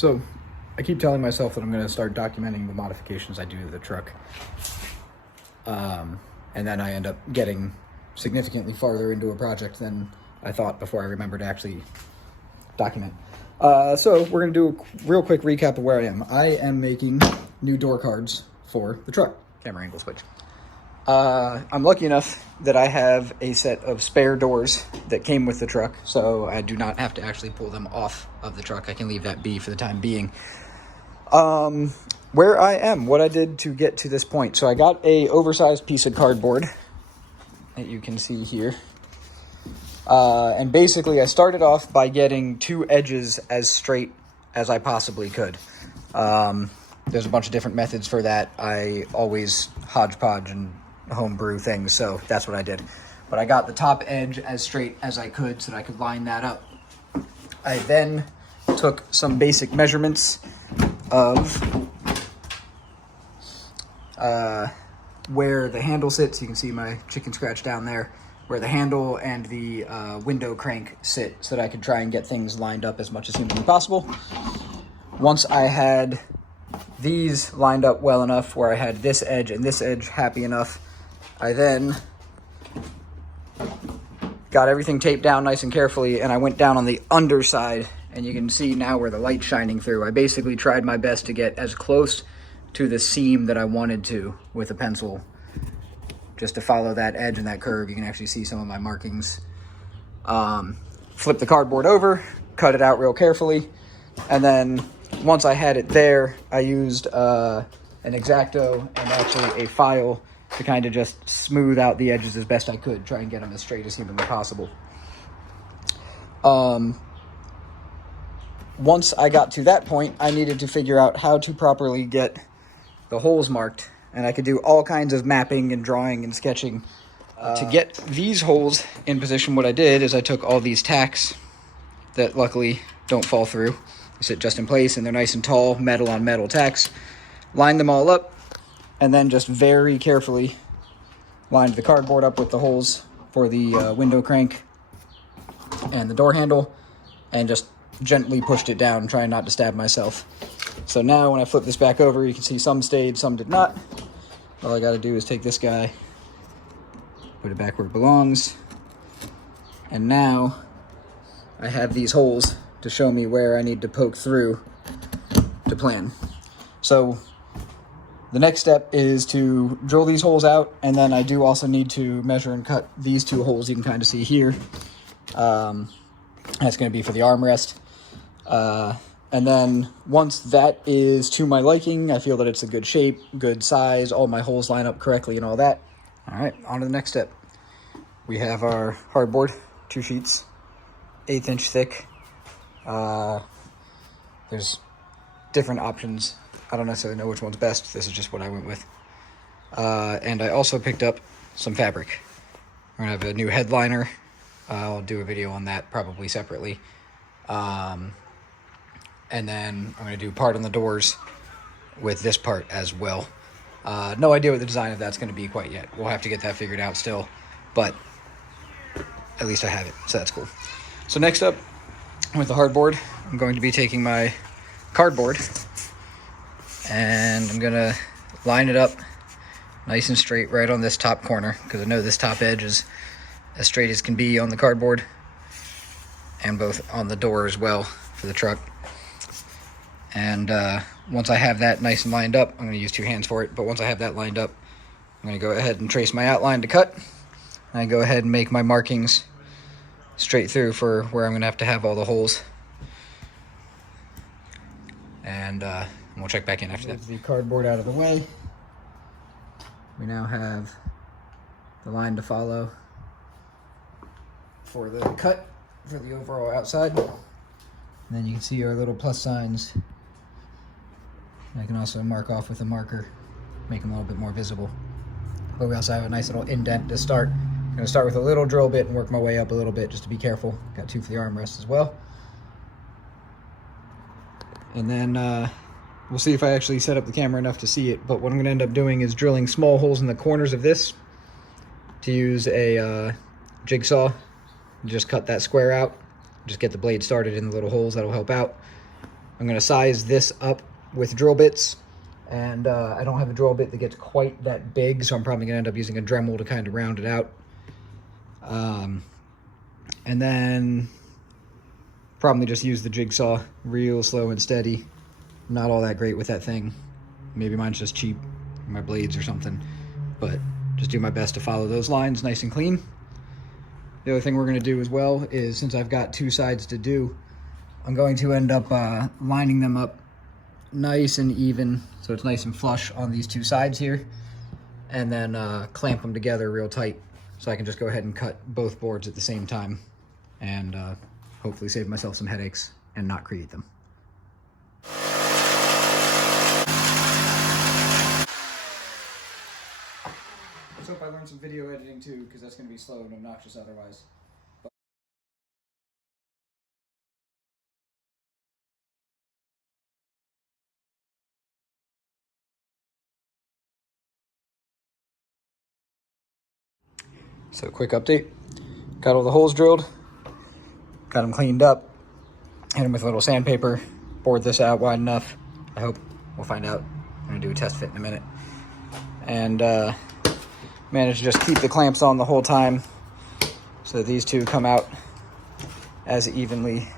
So I keep telling myself that I'm going to start documenting the modifications I do to the truck. And then I end up getting significantly farther into a project than I thought before I remembered to actually document. So we're going to do a real quick recap of where I am. I am making new door cards for the truck. Camera angle switch. I'm lucky enough that I have a set of spare doors that came with the truck, so I do not have to actually pull them off of the truck. I can leave that be for the time being. Where I am, what I did to get to this point. So I got a oversized piece of cardboard that you can see here. And basically I started off by getting two edges as straight as I possibly could. There's a bunch of different methods for that. I always hodgepodge and homebrew things, so that's what I did. But I got the top edge as straight as I could so that I could line that up. I then took some basic measurements of where the handle sits. You can see my chicken scratch down there, where the handle and the window crank sit, so that I could try and get things lined up as much as humanly possible. Once I had these lined up well enough, where I had this edge and this edge happy enough, I then got everything taped down nice and carefully, and I went down on the underside, and you can see now where the light's shining through. I basically tried my best to get as close to the seam that I wanted to with a pencil, just to follow that edge and that curve. You can actually see some of my markings. Flip the cardboard over, cut it out real carefully, and then once I had it there, I used an X-Acto and actually a file to kind of just smooth out the edges as best I could, try and get them as straight as humanly possible. Once I got to that point, I needed to figure out how to properly get the holes marked, and I could do all kinds of mapping and drawing and sketching. To get these holes in position, what I did is I took all these tacks that luckily don't fall through. They sit just in place, and they're nice and tall, metal on metal tacks. Lined them all up, and then just very carefully lined the cardboard up with the holes for the window crank and the door handle, and just gently pushed it down, trying not to stab myself. So now when I flip this back over, you can see some stayed, some did not. All I got to do is take this guy, put it back where it belongs, and now I have these holes to show me where I need to poke through to plan. So the next step is to drill these holes out, and then I do also need to measure and cut these two holes you can kind of see here. That's going to be for the armrest. And then once that is to my liking, I feel that it's a good shape, good size, all my holes line up correctly and all that. All right, on to the next step. We have our hardboard, 2 sheets, 1/8 inch thick. There's different options. I don't necessarily know which one's best. This is just what I went with. And I also picked up some fabric. We're gonna have a new headliner. I'll do a video on that probably separately. And then I'm gonna do part on the doors with this part as well. No idea what the design of that's gonna be quite yet. We'll have to get that figured out still, but at least I have it, so that's cool. So next up, with the hardboard, I'm going to be taking my cardboard and I'm gonna line it up nice and straight right on this top corner, because I know this top edge is as straight as can be on the cardboard, and both on the door as well for the truck. And once I have that nice and lined up, I'm going to use 2 hands for it, but once I have that lined up, I'm going to go ahead and trace my outline to cut, and I go ahead and make my markings straight through for where I'm going to have all the holes. And we'll check back in after that. The cardboard out of the way. We now have the line to follow for the cut for the overall outside. And then you can see our little plus signs. I can also mark off with a marker, make them a little bit more visible. But we also have a nice little indent to start. I'm going to start with a little drill bit and work my way up a little bit just to be careful. Got 2 for the armrest as well. And then we'll see if I actually set up the camera enough to see it. But what I'm going to end up doing is drilling small holes in the corners of this to use a jigsaw. Just cut that square out. Just get the blade started in the little holes. That'll help out. I'm going to size this up with drill bits. And I don't have a drill bit that gets quite that big, so I'm probably going to end up using a Dremel to kind of round it out. And then probably just use the jigsaw real slow and steady. Not all that great with that thing. Maybe mine's just cheap, my blades or something. But just do my best to follow those lines nice and clean. The other thing we're going to do as well is, since I've got two sides to do, I'm going to end up lining them up nice and even, so it's nice and flush on these two sides here, and then clamp them together real tight so I can just go ahead and cut both boards at the same time and hopefully save myself some headaches and not create them. Let's hope I learned some video editing too, because that's going to be slow and obnoxious otherwise. So quick update, got all the holes drilled, got them cleaned up, hit them with a little sandpaper, bored this out wide enough, I hope. We'll find out. I'm gonna do a test fit in a minute. And managed to just keep the clamps on the whole time so that these two come out as evenly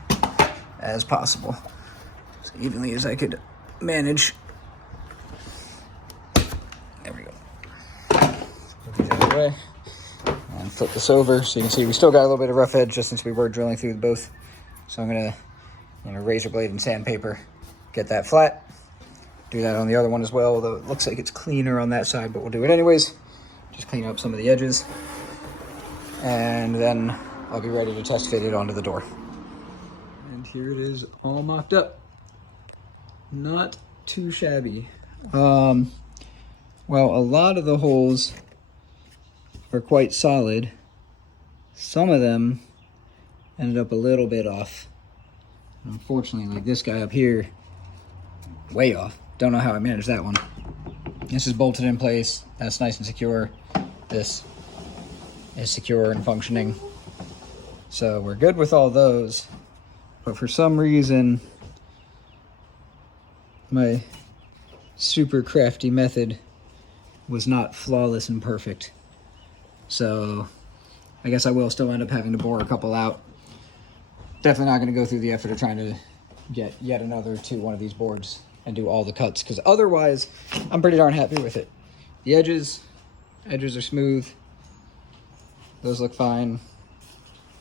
as possible. As evenly as I could manage. There we go. Put these out of the way. And flip this over so you can see we still got a little bit of rough edge just since we were drilling through both. So I'm gonna razor blade and sandpaper, get that flat. Do that on the other one as well, although it looks like it's cleaner on that side, but we'll do it anyways. Just clean up some of the edges. And then I'll be ready to test fit it onto the door. And here it is, all mocked up. Not too shabby. Well, a lot of the holes are quite solid. Some of them ended up a little bit off. Unfortunately, like this guy up here, way off. Don't know how I managed that one. This is bolted in place. That's nice and secure. This is secure and functioning. So we're good with all those. But for some reason, my super crafty method was not flawless and perfect. So I guess I will still end up having to bore a couple out. Definitely not going to go through the effort of trying to get yet another to one of these boards and do all the cuts, because otherwise I'm pretty darn happy with it. The edges are smooth. Those look fine.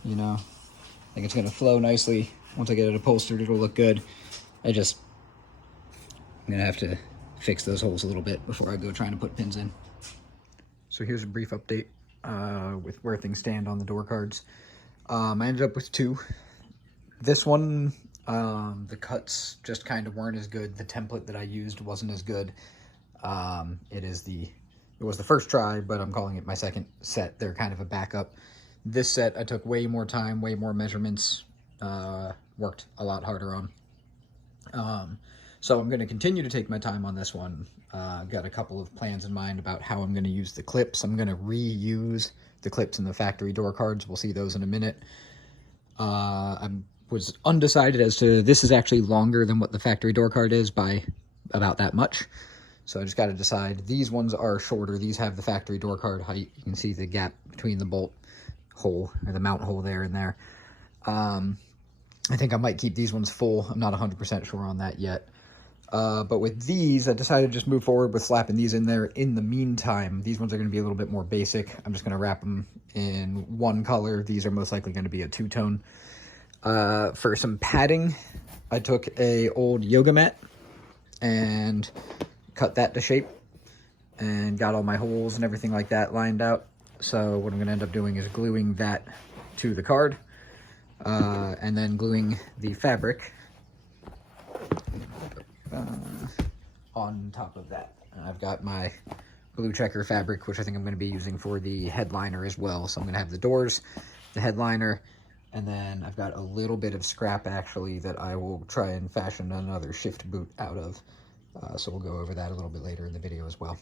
You know, I think it's going to flow nicely. Once I get it upholstered, it'll look good. I'm going to have to fix those holes a little bit before I go trying to put pins in. So here's a brief update with where things stand on the door cards. I ended up with two. This one, the cuts just kind of weren't as good. The template that I used wasn't as good. It was the first try, but I'm calling it my second set. They're kind of a backup. This set I took way more time, way more measurements, worked a lot harder on. So I'm going to continue to take my time on this one. I've got a couple of plans in mind about how I'm going to use the clips. I'm going to reuse the clips in the factory door cards. We'll see those in a minute. I was undecided as to, this is actually longer than what the factory door card is by about that much. So I just got to decide. These ones are shorter. These have the factory door card height. You can see the gap between the bolt hole, or the mount hole there and there. I think I might keep these ones full. I'm not 100% sure on that yet. But with these, I decided to just move forward with slapping these in there. In the meantime, these ones are going to be a little bit more basic. I'm just going to wrap them in one color. These are most likely going to be a two-tone. For some padding, I took a old yoga mat and cut that to shape and got all my holes and everything like that lined out. So what I'm going to end up doing is gluing that to the card, and then gluing the fabric on top of that. I've got my blue checker fabric, which I think I'm going to be using for the headliner as well. So I'm going to have the doors, the headliner, and then I've got a little bit of scrap actually that I will try and fashion another shift boot out of. So we'll go over that a little bit later in the video as well.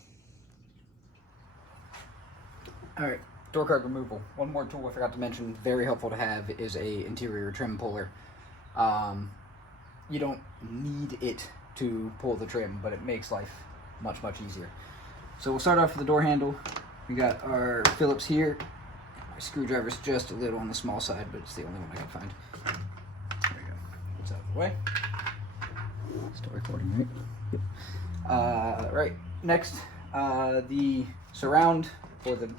All right, door card removal. One more tool I forgot to mention, very helpful to have, is a interior trim puller. You don't need it to pull the trim, but it makes life much, much easier. So we'll start off with the door handle. We got our Phillips here. My screwdriver's just a little on the small side, but it's the only one I can find. There we go. It's out of the way. Still recording, right? Yep. Right. Next, the surround for the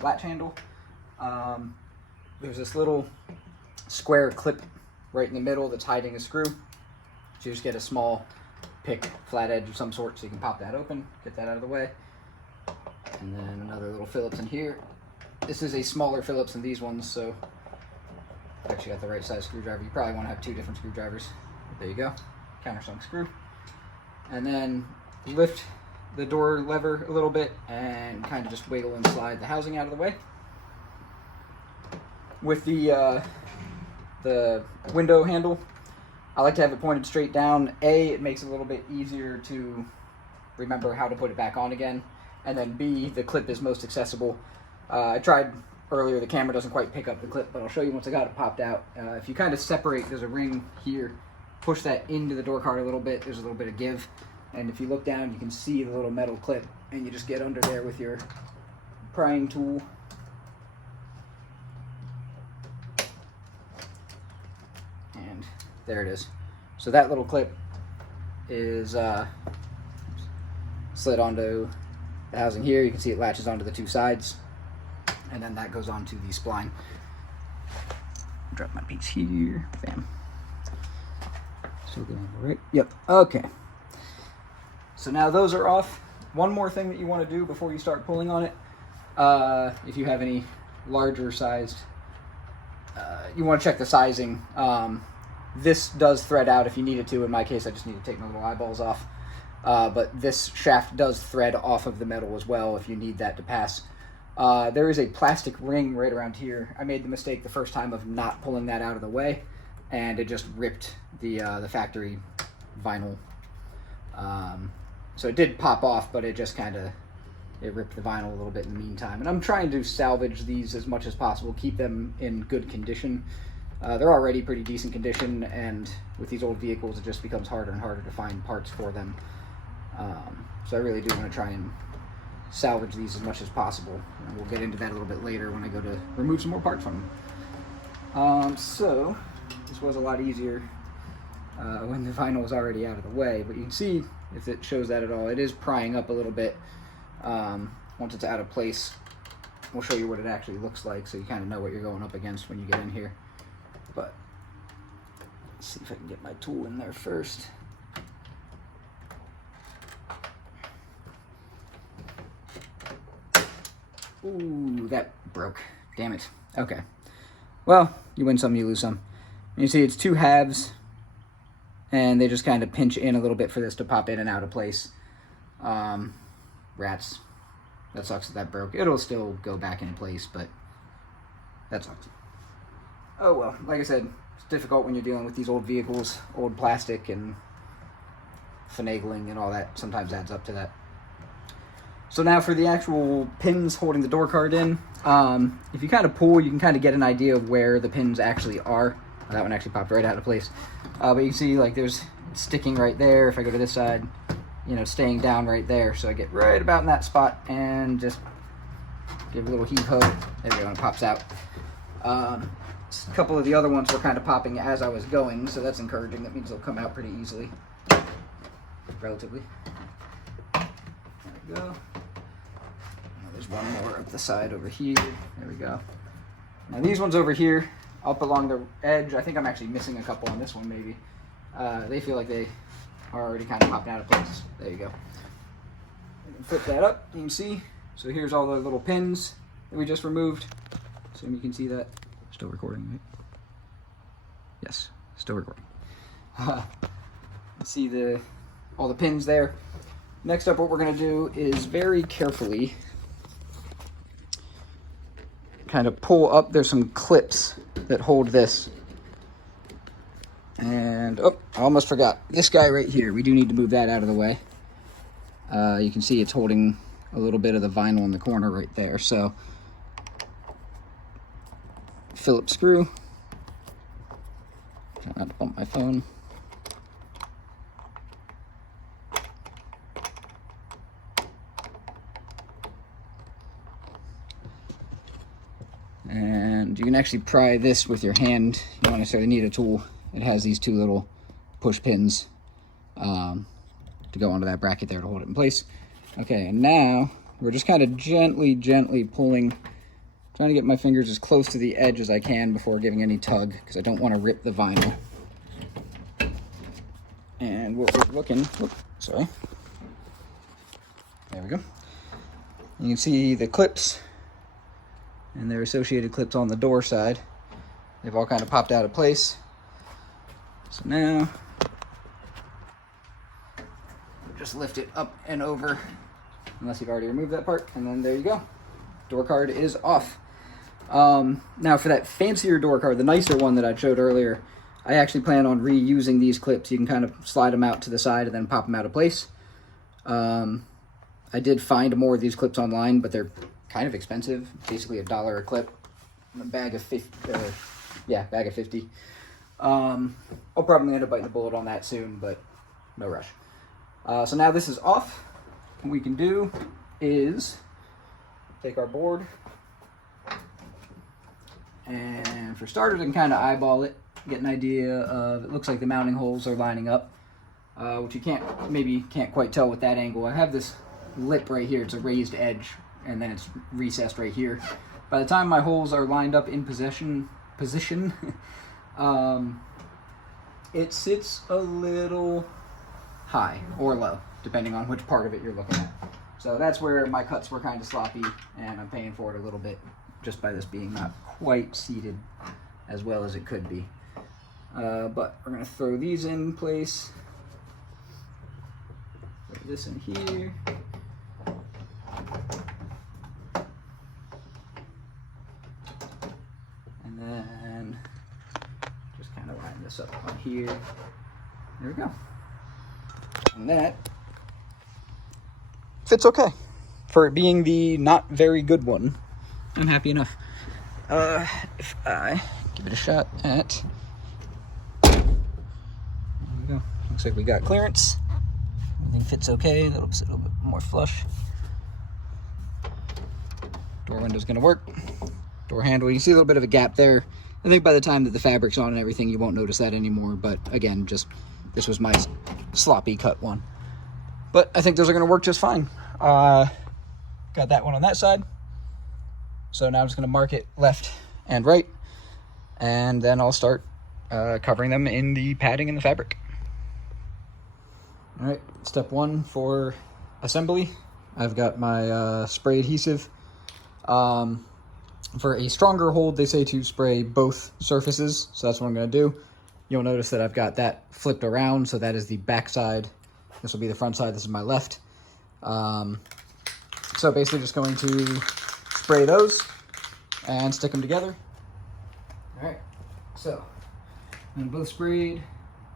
latch handle. There's this little square clip right in the middle that's hiding a screw. So you just get a small pick, flat edge of some sort, so you can pop that open, get that out of the way. And then another little Phillips in here. This is a smaller Phillips than these ones, so I actually got the right size screwdriver. You probably want to have 2 different screwdrivers. But there you go, countersunk screw. And then lift the door lever a little bit and kind of just wiggle and slide the housing out of the way. With the window handle, I like to have it pointed straight down. A, it makes it a little bit easier to remember how to put it back on again. And then B, the clip is most accessible. I tried earlier, the camera doesn't quite pick up the clip, but I'll show you once I got it popped out. If you kind of separate, there's a ring here, push that into the door card a little bit, there's a little bit of give. And if you look down, you can see the little metal clip, and you just get under there with your prying tool. And there it is. So that little clip is slid onto the housing here. You can see it latches onto the 2 sides, and then that goes onto the spline. Drop my piece here. Bam. Still good angle, right? Yep. Okay. So now those are off. One more thing that you want to do before you start pulling on it, if you have any larger sized, you want to check the sizing. This does thread out if you need it to. In my case, I just need to take my little eyeballs off. But this shaft does thread off of the metal as well if you need that to pass. There is a plastic ring right around here. I made the mistake the first time of not pulling that out of the way, and it just ripped the factory vinyl. So it did pop off, but it just kind of, it ripped the vinyl a little bit in the meantime. And I'm trying to salvage these as much as possible, keep them in good condition. They're already pretty decent condition, and with these old vehicles, it just becomes harder and harder to find parts for them. So I really do want to try and salvage these as much as possible. And we'll get into that a little bit later when I go to remove some more parts from them. So this was a lot easier when the vinyl was already out of the way, but you can see, if it shows that at all, it is prying up a little bit. Once it's out of place, we'll show you what it actually looks like, so you kind of know what you're going up against when you get in here. But let's see if I can get my tool in there first. Ooh, that broke. Damn it. Okay. Well, you win some, you lose some. And you see it's 2 halves, and they just kind of pinch in a little bit for this to pop in and out of place. Rats. That sucks that broke. It'll still go back in place, but that sucks. Oh well, like I said, it's difficult when you're dealing with these old vehicles, old plastic, and finagling and all that sometimes adds up to that. So now for the actual pins holding the door card in, if you kind of pull, you can kind of get an idea of where the pins actually are. That one actually popped right out of place. But you can see, like, there's sticking right there. If I go to this side, you know, staying down right there. So I get right about in that spot and just give a little heave-ho. There we go, and it pops out. A couple of the other ones were kind of popping as I was going, so that's encouraging. That means they'll come out pretty easily, relatively. There we go. Now there's one more up the side over here. There we go. Now these ones over here, up along the edge, I think I'm actually missing a couple on this one maybe. They feel like they are already kind of popping out of place. There you go. Flip that up, you can see. So here's all the little pins that we just removed. So you can see that. Still recording, right? Yes, still recording. See all the pins there. Next up, what we're going to do is very carefully kind of pull up. There's some clips that hold this. And, oh, I almost forgot. This guy right here, we do need to move that out of the way. You can see it's holding a little bit of the vinyl in the corner right there. So, Phillips screw. Try not to bump my phone. And you can actually pry this with your hand. You don't necessarily need a tool. It has these two little push pins to go onto that bracket there to hold it in place. Okay, and now we're just kind of gently pulling, trying to get my fingers as close to the edge as I can before giving any tug, because I don't want to rip the vinyl. And what we're looking, sorry. There we go. You can see the clips and their associated clips on the door side. They've all kind of popped out of place. So now, just lift it up and over, unless you've already removed that part, and then there you go. Door card is off. Now for that fancier door card, the nicer one that I showed earlier, I actually plan on reusing these clips. You can kind of slide them out to the side and then pop them out of place. I did find more of these clips online, but they're kind of expensive. Basically $1 a clip. A bag of 50. Bag of 50. I'll probably end up biting the bullet on that soon, but no rush. So now this is off. What we can do is take our board, and for starters, I can kind of eyeball it, get an idea of, it looks like the mounting holes are lining up, which you can't quite tell with that angle. I have this lip right here. It's a raised edge, and then it's recessed right here. By the time my holes are lined up in position, it sits a little high or low, depending on which part of it you're looking at. So that's where my cuts were kind of sloppy, and I'm paying for it a little bit just by this being not quite seated as well as it could be. But we're going to throw these in place. Put this in here. And then just kind of line this up on here. There we go. And that fits okay. For it being the not very good one, I'm happy enough. If I give it a shot at... There we go. Looks like we got clearance. Everything fits okay. That'll sit a little bit more flush. Door window's gonna work. Door handle, you can see a little bit of a gap there. I think by the time that the fabric's on and everything, you won't notice that anymore. But again, just this was my sloppy cut one. But I think those are gonna work just fine. Got that one on that side. So now I'm just gonna mark it left and right. And then I'll start covering them in the padding and the fabric. All right, step one for assembly. I've got my spray adhesive. For a stronger hold, they say to spray both surfaces, so that's what I'm going to do. You'll notice that I've got that flipped around, so that is the back side. This will be the front side. This is my left. So basically just going to spray those and stick them together. All right, so when both sprayed,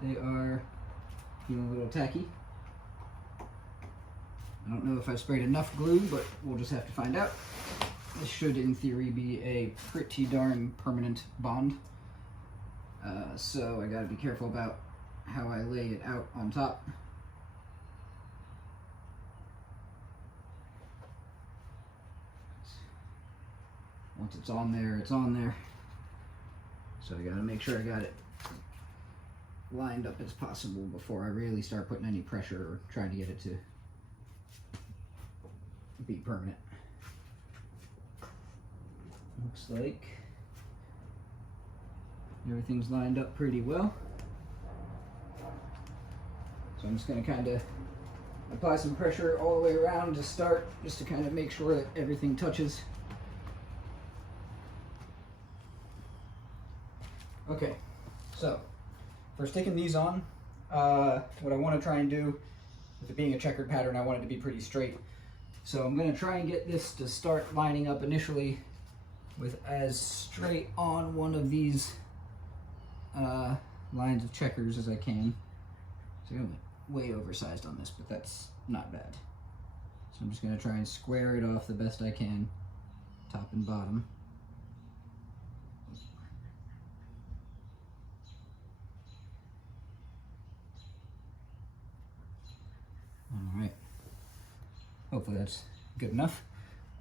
they are feeling a little tacky. I don't know if I've sprayed enough glue, but we'll just have to find out. This should, in theory, be a pretty darn permanent bond. So I gotta be careful about how I lay it out on top. Once it's on there, it's on there. So I gotta make sure I got it lined up as possible before I really start putting any pressure or trying to get it to be permanent. Looks like everything's lined up pretty well. So I'm just going to kind of apply some pressure all the way around to start, just to kind of make sure that everything touches. Okay, so for sticking these on, what I want to try and do, with it being a checkered pattern, I want it to be pretty straight. So I'm going to try and get this to start lining up initially with as straight on one of these lines of checkers as I can. So I'm way oversized on this, but that's not bad. So I'm just going to try and square it off the best I can, top and bottom. All right. Hopefully that's good enough.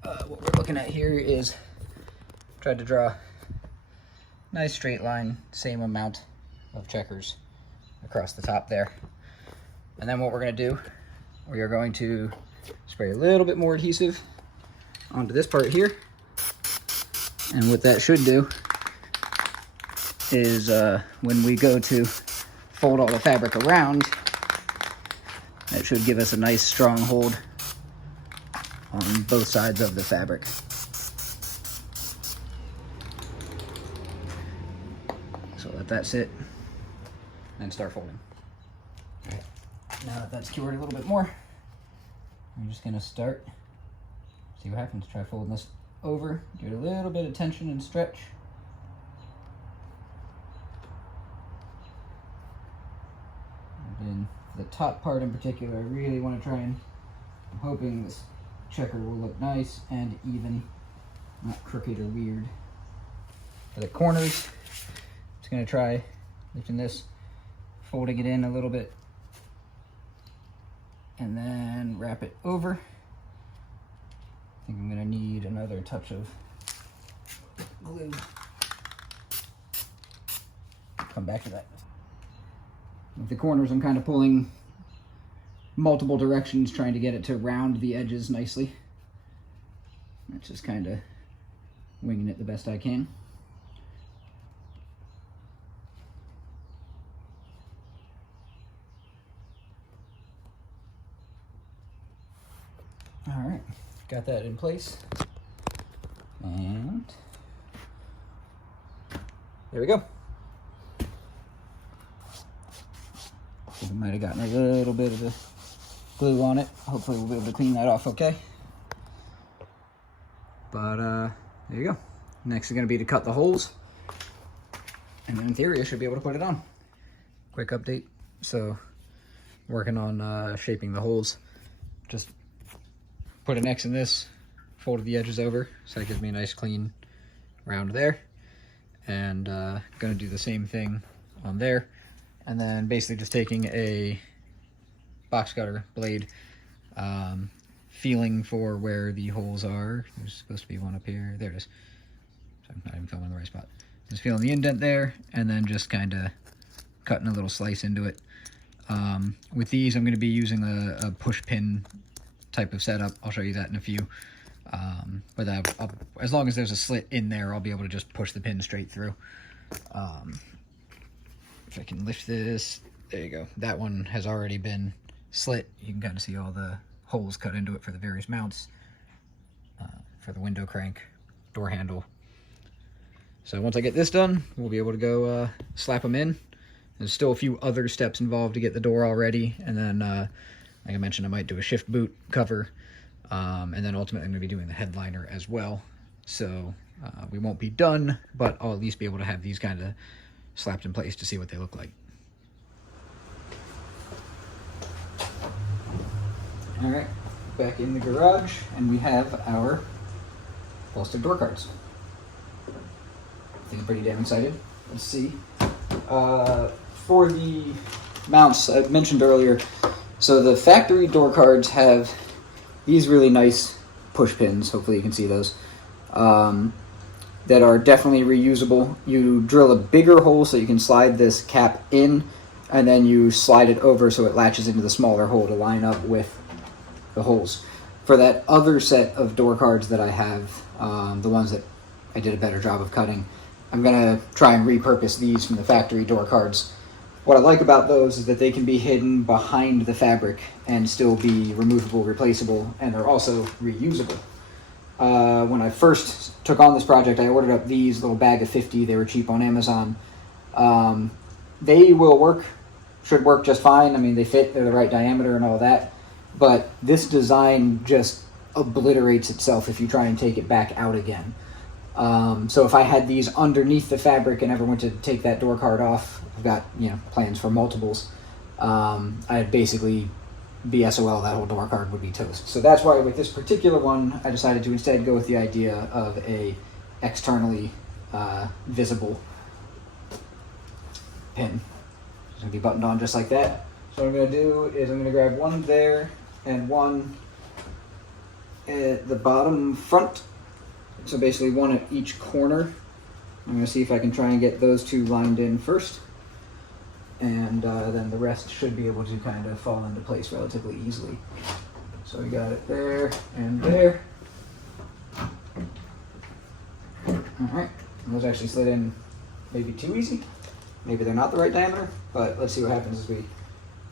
What we're looking at here is, tried to draw nice straight line, same amount of checkers across the top there. And then what we're gonna do, we are going to spray a little bit more adhesive onto this part here. And what that should do is when we go to fold all the fabric around, that should give us a nice strong hold on both sides of the fabric. So let that sit and start folding. Now that that's cured a little bit more, I'm just gonna start, see what happens. Try folding this over, give it a little bit of tension and stretch. And then the top part in particular, I really want to try and, I'm hoping this checker will look nice and even, not crooked or weird. For the corners, just gonna try lifting this, folding it in a little bit, and then wrap it over. I think I'm gonna need another touch of glue. Come back to that. With the corners, I'm kind of pulling multiple directions, trying to get it to round the edges nicely. That's just kind of winging it the best I can. All right, got that in place. And there we go. I think I might have gotten a little bit of the glue on it. Hopefully we'll be able to clean that off okay. But there you go. Next is gonna be to cut the holes. And then in theory, I should be able to put it on. Quick update. So working on shaping the holes. Just put an X in this, folded the edges over, so that gives me a nice clean round there. And gonna do the same thing on there. And then basically just taking a box cutter blade, feeling for where the holes are. There's supposed to be one up here. There it is. So I'm not even filming the right spot. Just feeling the indent there, and then just kind of cutting a little slice into it. With these, I'm going to be using a push pin type of setup. I'll show you that in a few. But as long as there's a slit in there, I'll be able to just push the pin straight through. If I can lift this, there you go. That one has already been slit. You can kind of see all the holes cut into it for the various mounts, for the window crank, door handle. So once I get this done, we'll be able to go slap them in. There's still a few other steps involved to get the door all ready, and then like I mentioned, I might do a shift boot cover, and then ultimately I'm going to be doing the headliner as well. So we won't be done, but I'll at least be able to have these kind of slapped in place to see what they look like. All right, back in the garage, and we have our upholstered door cards. I think I'm pretty damn excited. Let's see. For the mounts, I mentioned earlier, so the factory door cards have these really nice push pins, hopefully you can see those, that are definitely reusable. You drill a bigger hole so you can slide this cap in, and then you slide it over so it latches into the smaller hole to line up with the holes. For that other set of door cards that I have, the ones that I did a better job of cutting, I'm gonna try and repurpose these from the factory door cards. What I like about those is that they can be hidden behind the fabric and still be removable, replaceable, and they're also reusable. When I first took on this project, I ordered up these little bag of 50. They were cheap on Amazon. They will work, should work just fine. I mean, they fit, they're the right diameter and all that. But this design just obliterates itself if you try and take it back out again. So if I had these underneath the fabric and ever went to take that door card off, I've got, plans for multiples, I'd basically be SOL, that whole door card would be toast. So that's why with this particular one, I decided to instead go with the idea of a externally visible pin. It's gonna be buttoned on just like that. So what I'm gonna do is I'm gonna grab one there and one at the bottom front. So basically one at each corner I'm going to see if I can try and get those two lined in first. And then the rest should be able to kind of fall into place relatively easily. So we got it there and there. Alright, those actually slid in maybe too easy. Maybe they're not the right diameter, but let's see what happens as we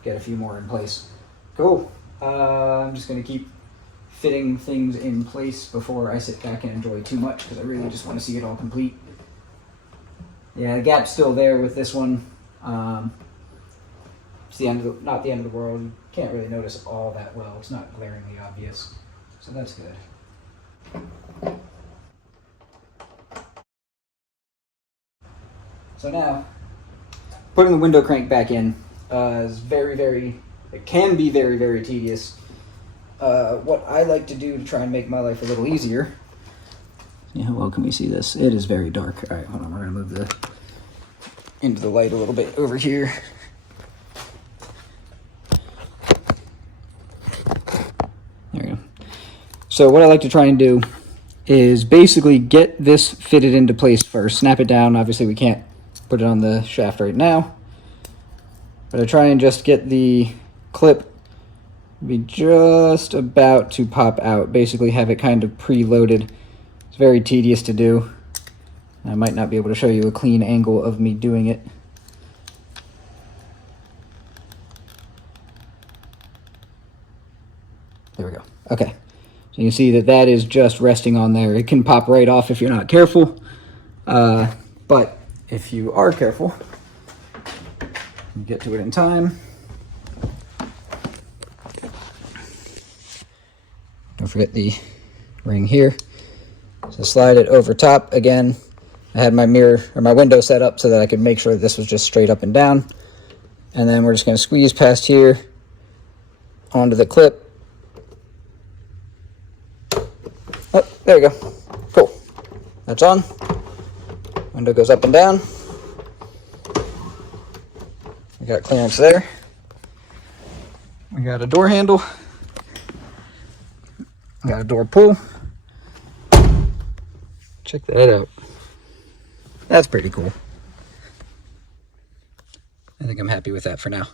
get a few more in place. Cool. I'm just going to keep fitting things in place before I sit back and enjoy too much, because I really just want to see it all complete. Yeah, the gap's still there with this one. It's not the end of the world. You can't really notice all that well. It's not glaringly obvious, so that's good. So now, putting the window crank back in is it can be very, very tedious. What I like to do to try and make my life a little easier. Yeah, how well can we see this? It is very dark. All right, hold on. We're gonna move into the light a little bit over here. There we go. So what I like to try and do is basically get this fitted into place first. Snap it down. Obviously, we can't put it on the shaft right now, but I try and just get the clip be just about to pop out. Basically, have it kind of preloaded. It's very tedious to do. I might not be able to show you a clean angle of me doing it. There we go. Okay. So you see that is just resting on there. It can pop right off if you're not careful. But if you are careful, you get to it in time. Don't forget the ring here. So slide it over top. Again, I had my mirror or my window set up so that I could make sure that this was just straight up and down. And then we're just going to squeeze past here onto the clip. Oh, there we go. Cool. That's on. Window goes up and down. We got clearance there. We got a door handle. We got a door pull. Check that out. That's pretty cool. I think I'm happy with that for now.